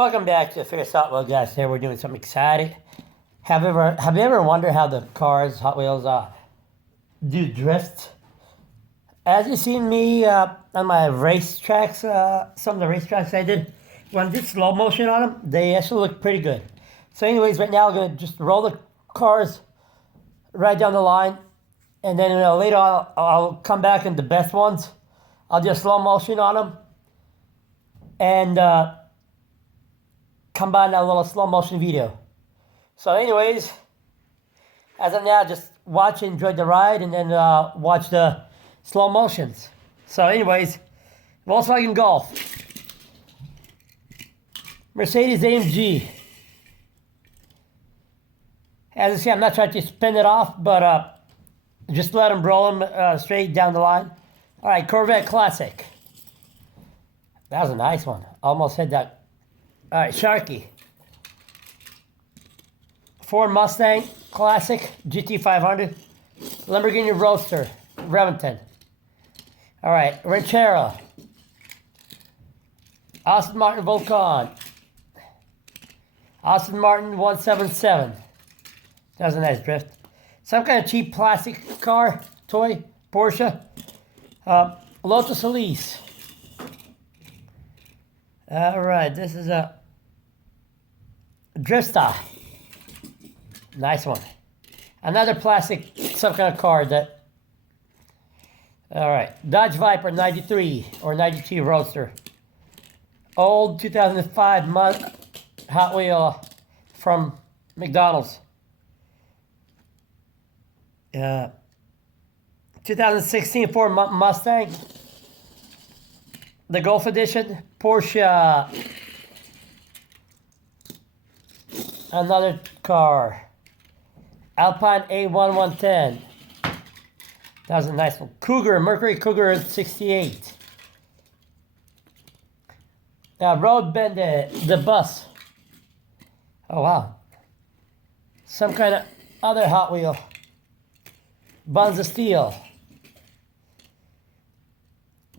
Welcome back to Figure Hot Wheels, guys. Today we're doing something exciting. Have you ever wondered how the cars, Hot Wheels, do drift? As you've seen me on my racetracks, some of the racetracks I did, when I did slow motion on them, they actually look pretty good. So anyways, right now I'm going to just roll the cars right down the line, and then later on I'll come back in the best ones. I'll do a slow motion on them, and combine that little slow motion video. So anyways, as of now, just watch and enjoy the ride, and then watch the slow motions. So anyways, Volkswagen Golf, Mercedes-AMG. As I say, I'm not trying to spin it off, but just let them roll them straight down the line. All right, Corvette Classic. That was a nice one. Almost hit that. All right, Sharky. Ford Mustang Classic GT500. Lamborghini Roadster Remington. All right, Ranchero. Aston Martin Volcan. Aston Martin 177. That was a nice drift. Some kind of cheap plastic car, toy, Porsche. Lotus Elise. All right, this is a Drifter. Nice one. Another plastic, some kind of car that. All right, Dodge Viper 93 or 92 Roadster. Old 2005 Hot Wheel from McDonald's. 2016 Ford Mustang. The Golf Edition. Porsche. Another car. Alpine A1110. That was a nice one. Cougar, Mercury Cougar 68. Road Bandit, the bus. Oh wow. Some kind of other Hot Wheel. Buns of Steel.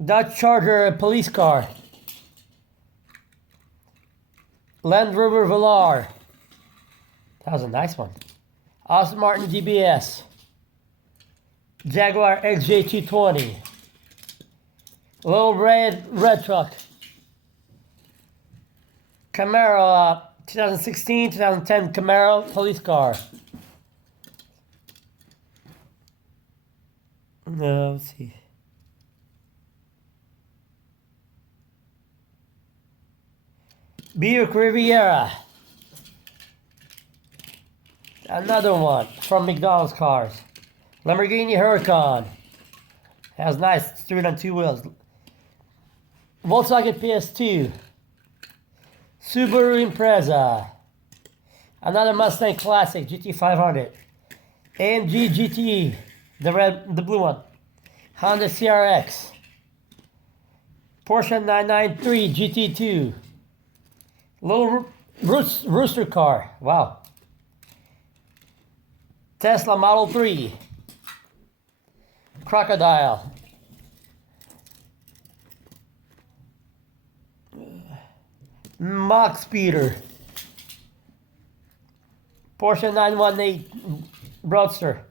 Dodge Charger police car. Land Rover Velar. That was a nice one. Aston Martin DBS. Jaguar XJ220. Little red truck. Camaro 2016, 2010 Camaro police car. No, let's see. Buick Riviera. Another one from McDonald's cars. Lamborghini Huracan. That's nice. It's doing on two wheels. Volkswagen PS2. Subaru Impreza. Another Mustang Classic GT500. AMG GT, the blue one. Honda CRX. Porsche 993 GT2. Little rooster car. Wow. Tesla Model 3. Crocodile. Mach Speeder. Porsche 918 Roadster.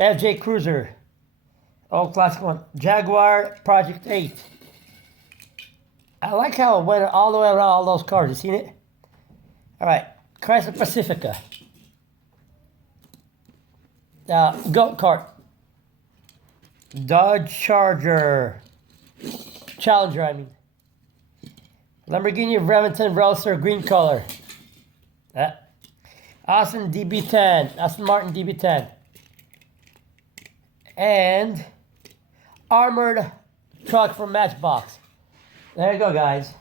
FJ Cruiser. Old classic one. Jaguar Project 8. I like how it went all the way around all those cars. You seen it? All right. Chrysler Pacifica. Goat Kart. Dodge Charger. Challenger, I mean. Lamborghini Remington Roadster, green color. Aston DB10. Aston Martin DB10. And armored truck from Matchbox. There you go, guys.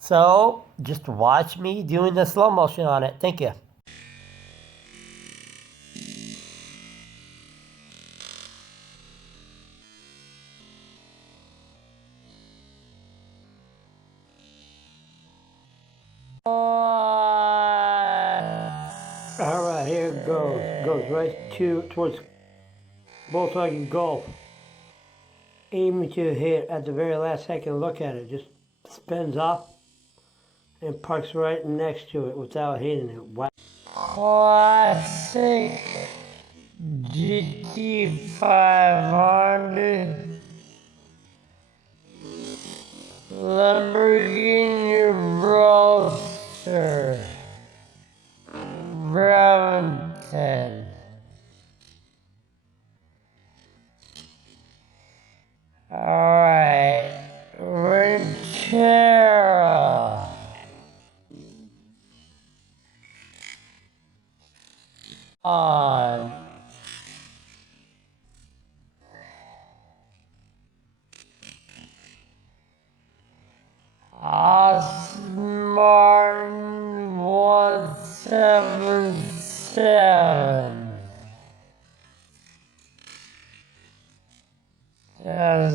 So, just watch me doing the slow motion on it. Thank you. All right, here it goes. Goes right towards Volkswagen Golf. Aiming to hit at the very last second. Look at it, just spins off. and parks right next to it without hitting it. Wow. Classic GT500 Lamborghini Roadster Remington. Alright, Ranchero. On. Aston Martin 177. Yes.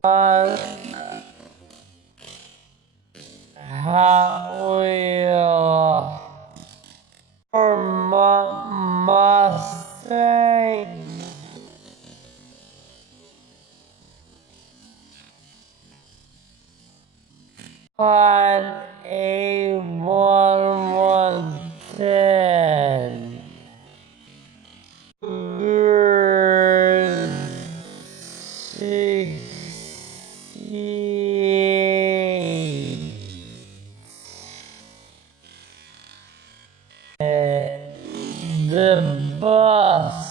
Hot Wheel or Mustang. On A1110. Good 68. The bus.